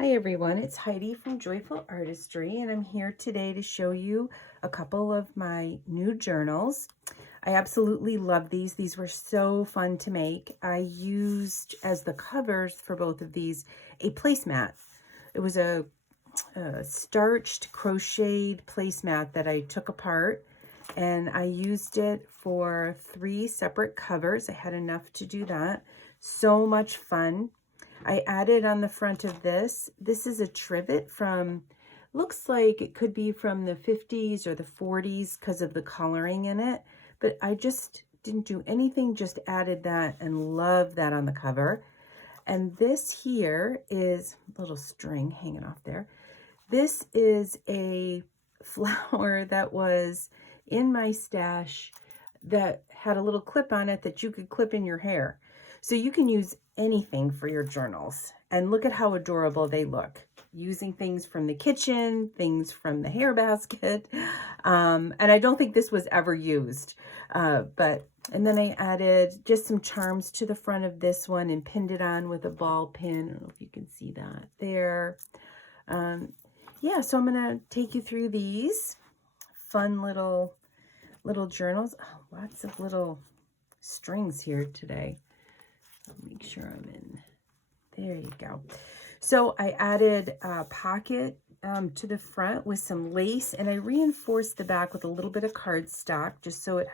Hi everyone, it's Heidi from Joyful Artistry, and I'm here today to show you a couple of my new journals. I absolutely love these. These were so fun to make. I used as the covers for both of these a placemat. It was a starched crocheted placemat that I took apart, and I used it for 3 separate covers. I had enough to do that. So much fun. I added on the front of this is a trivet from, looks like it could be from the 50s or the 40s because of the coloring in it, but I just didn't do anything, just added that and love that on the cover. And this here is a little string hanging off there. This is a flower that was in my stash that had a little clip on it that you could clip in your hair. So you can use anything for your journals. And look at how adorable they look. Using things from the kitchen, things from the hair basket. And I don't think this was ever used. And then I added just some charms to the front of this one and pinned it on with a ball pin. I don't know if you can see that there. Yeah, so I'm going to take you through these fun little journals. Oh, lots of little strings here today. Make sure I'm in. There you go. So I added a pocket to the front with some lace, and I reinforced the back with a little bit of cardstock just so it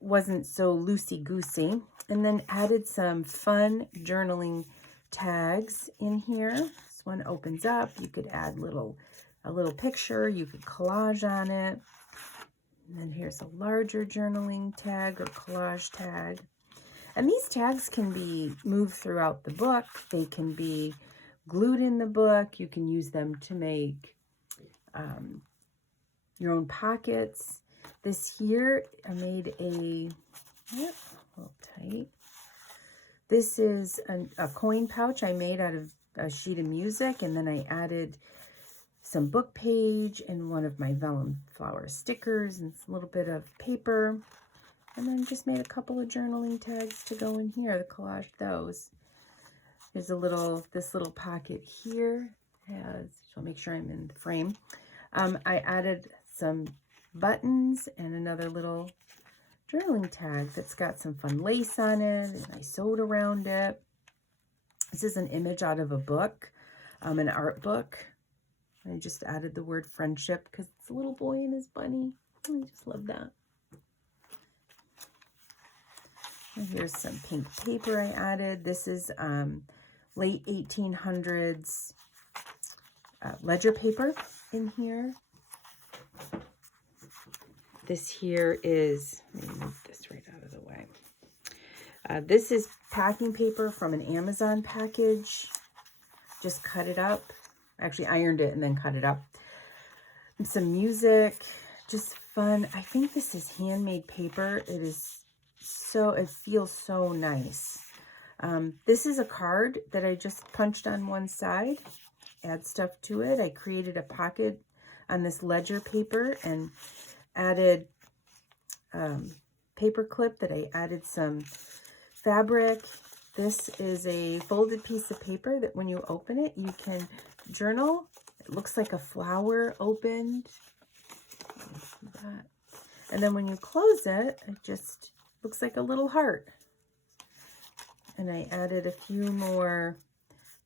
wasn't so loosey-goosey. And then added some fun journaling tags in here. This one opens up. You could add a little picture. You could collage on it. And then here's a larger journaling tag or collage tag. And these tags can be moved throughout the book. They can be glued in the book. You can use them to make your own pockets. This here, I made a little tight. This is a coin pouch I made out of a sheet of music, and then I added some book page and one of my vellum flower stickers and a little bit of paper. And then just made a couple of journaling tags to go in here, the collage those. There's this little pocket here. So I'll make sure I'm in the frame. I added some buttons and another little journaling tag that's got some fun lace on it, and I sewed around it. This is an image out of a book, an art book. I just added the word friendship because it's a little boy and his bunny. I just love that. And here's some pink paper I added. This is late 1800s ledger paper in here. This here is, let me move this right out of the way. This is packing paper from an Amazon package. Just cut it up. Actually ironed it and then cut it up. And some music, just fun. I think this is handmade paper. It feels so nice. This is a card that I just punched on one side, add stuff to it. I created a pocket on this ledger paper and added paper clip that I added some fabric. This is a folded piece of paper that when you open it, you can journal. It looks like a flower opened. And then when you close it, it just looks like a little heart. And I added a few more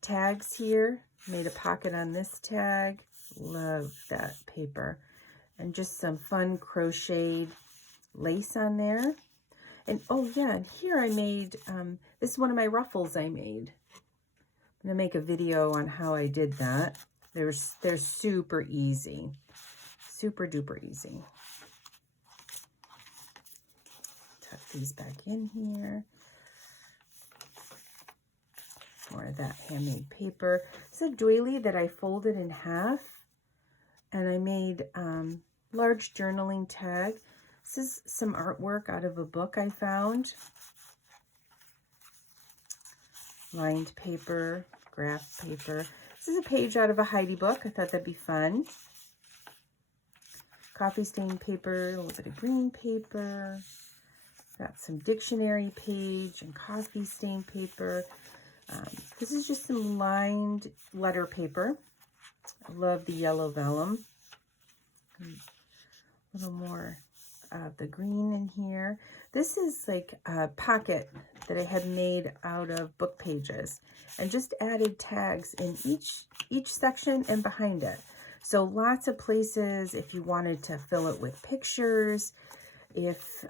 tags here. Made a pocket on this tag. Love that paper. And just some fun crocheted lace on there. And oh yeah, and here I made, this is one of my ruffles I made. I'm gonna make a video on how I did that. They're super easy. Super duper easy. Tuck these back in here. More of that handmade paper. It's a doily that I folded in half, and I made large journaling tag. This is some artwork out of a book I found. Lined paper, graph paper. This is a page out of a Heidi book. I thought that'd be fun. Coffee stain paper, a little bit of green paper. Got some dictionary page and coffee stain paper. This is just some lined letter paper. I love the yellow vellum. A little more of the green in here. This is like a pocket that I had made out of book pages and just added tags in each section and behind it. So lots of places if you wanted to fill it with pictures. If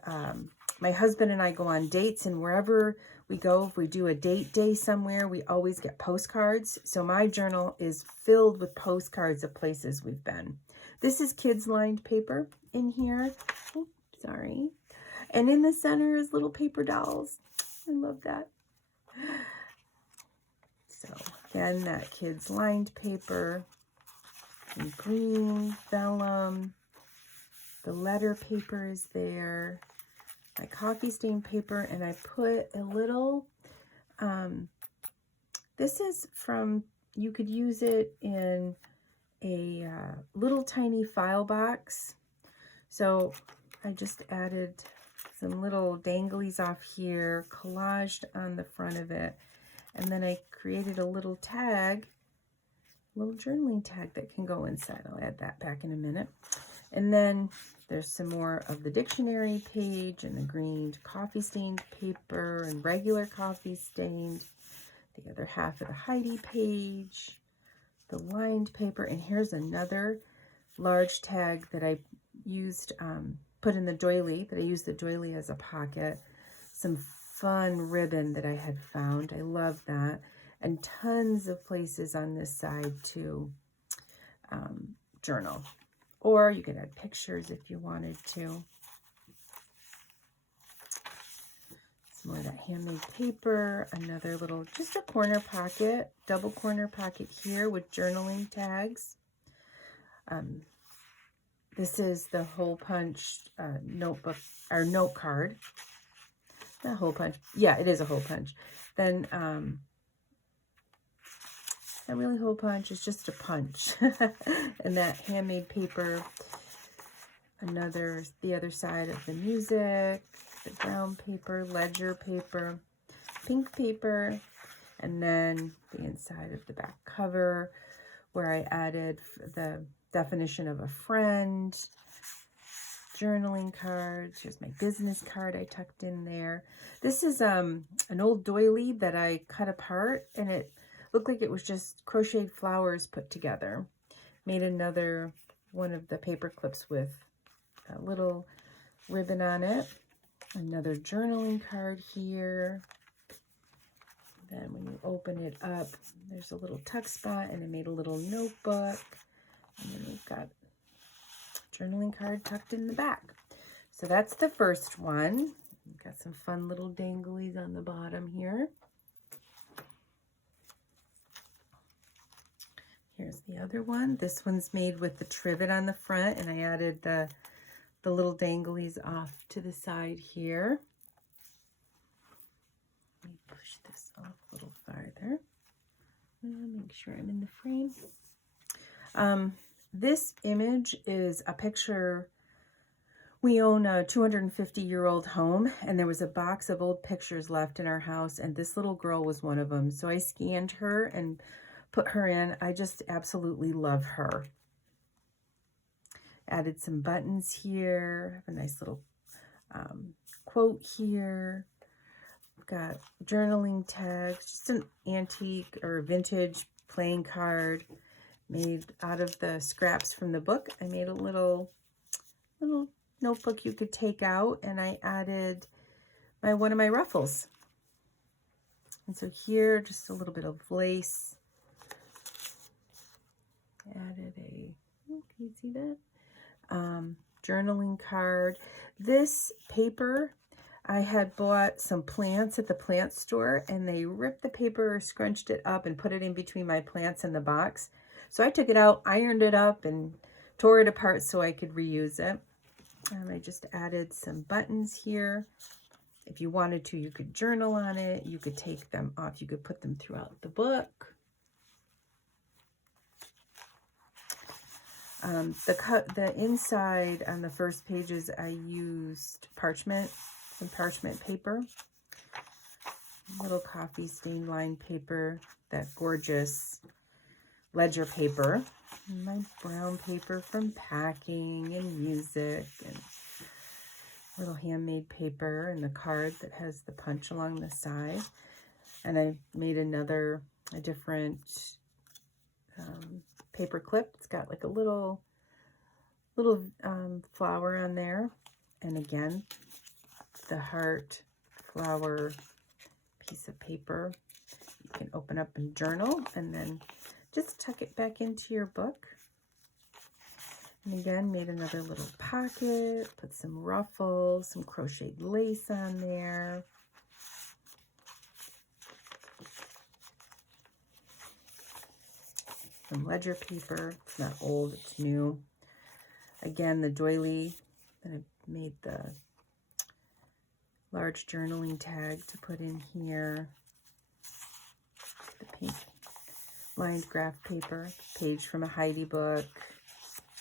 my husband and I go on dates, and wherever we go, if we do a date day somewhere, we always get postcards. So my journal is filled with postcards of places we've been. This is kids lined paper in here. Oh, sorry. And in the center is little paper dolls. I love that. So then that kids lined paper, and green vellum. The letter paper is there. My coffee stain paper, and I put a little, this is from, you could use it in a little tiny file box. So I just added some little danglies off here, collaged on the front of it, and then I created a little tag, little journaling tag that can go inside. I'll add that back in a minute. And then there's some more of the dictionary page and the green coffee stained paper and regular coffee stained. The other half of the Heidi page, the lined paper, and here's another large tag that I used, put in the doily, that I used the doily as a pocket. Some fun ribbon that I had found. I love that. And tons of places on this side to journal. Or you could add pictures if you wanted to. Some more of that handmade paper. Another little, just a corner pocket, double corner pocket here with journaling tags. This is the hole punch notebook, or note card. Not hole punch. Yeah, it is a hole punch. Then, not really hole punch, it's just a punch. And that handmade paper. Another, the other side of the music, the brown paper, ledger paper, pink paper, and then the inside of the back cover where I added the definition of a friend, journaling cards. Here's my business card I tucked in there. This is an old doily that I cut apart, and it looked like it was just crocheted flowers put together. Made another one of the paper clips with a little ribbon on it. Another journaling card here. Then when you open it up, there's a little tuck spot, and I made a little notebook. And then we've got journaling card tucked in the back. So that's the first one. We've got some fun little danglies on the bottom here. Here's the other one. This one's made with the trivet on the front, and I added the little danglies off to the side here. Let me push this off a little farther. Make sure I'm in the frame. This image is a picture. We own a 250-year-old home, and there was a box of old pictures left in our house, and this little girl was one of them. So I scanned her and put her in. I just absolutely love her. Added some buttons here. Have a nice little quote here. We've got journaling tags, just an antique or vintage playing card made out of the scraps from the book. I made a little notebook you could take out, and I added one of my ruffles. And so here, just a little bit of lace. Added a, oh, can you see that? Journaling card. This paper, I had bought some plants at the plant store, and they ripped the paper, scrunched it up, and put it in between my plants in the box. So I took it out, ironed it up, and tore it apart so I could reuse it. I just added some buttons here. If you wanted to, you could journal on it. You could take them off. You could put them throughout the book. The inside on the first pages, I used parchment, some parchment paper. little coffee stained lined paper, that gorgeous ledger paper, and my brown paper from packing and music, and little handmade paper, and the card that has the punch along the side. And I made a different paper clip. It's got like a little flower on there, and again the heart flower piece of paper. You can open up and journal, and then just tuck it back into your book. And again, made another little pocket, put some ruffles, some crocheted lace on there. Some ledger paper. It's not old, it's new. Again, the doily that I made the large journaling tag to put in here. The pink lined graph paper, page from a Heidi book,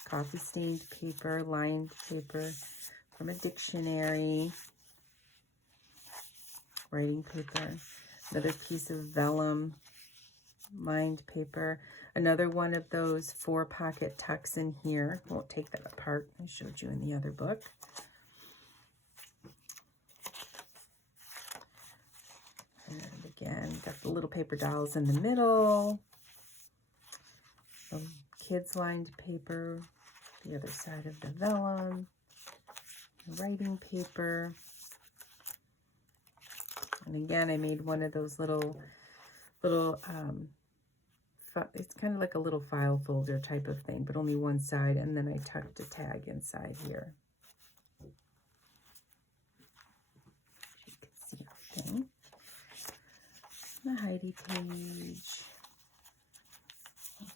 coffee stained paper, lined paper from a dictionary, writing paper, another piece of vellum, lined paper, another one of those 4-pocket tucks in here. Won't take that apart. I showed you in the other book. And again, got the little paper dolls in the middle. Some kids lined paper, the other side of the vellum, writing paper. And again, I made one of those little it's kind of like a little file folder type of thing, but only one side, and then I tucked a tag inside here. You can see everything. The Heidi page.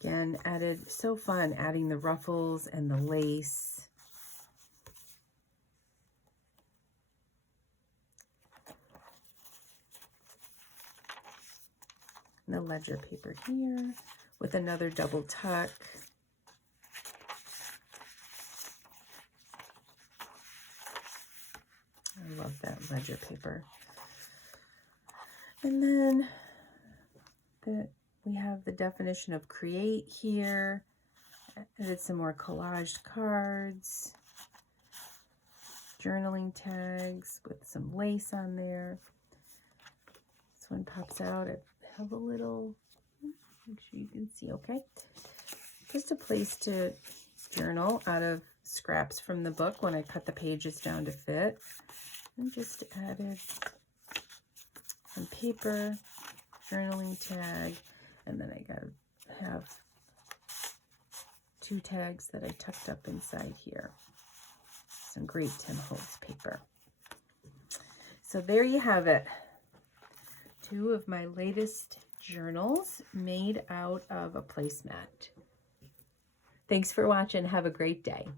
Again, added, so fun adding the ruffles and the lace. And the ledger paper here with another double tuck. I love that ledger paper. And then we have the definition of create here. I added some more collaged cards, journaling tags with some lace on there. This one pops out. I have a little, make sure you can see okay. Just a place to journal out of scraps from the book when I cut the pages down to fit. And just added some paper, journaling tag, and then I have 2 tags that I tucked up inside here. Some great Tim Holtz paper. So there you have it. 2 of my latest journals made out of a placemat. Thanks for watching. Have a great day.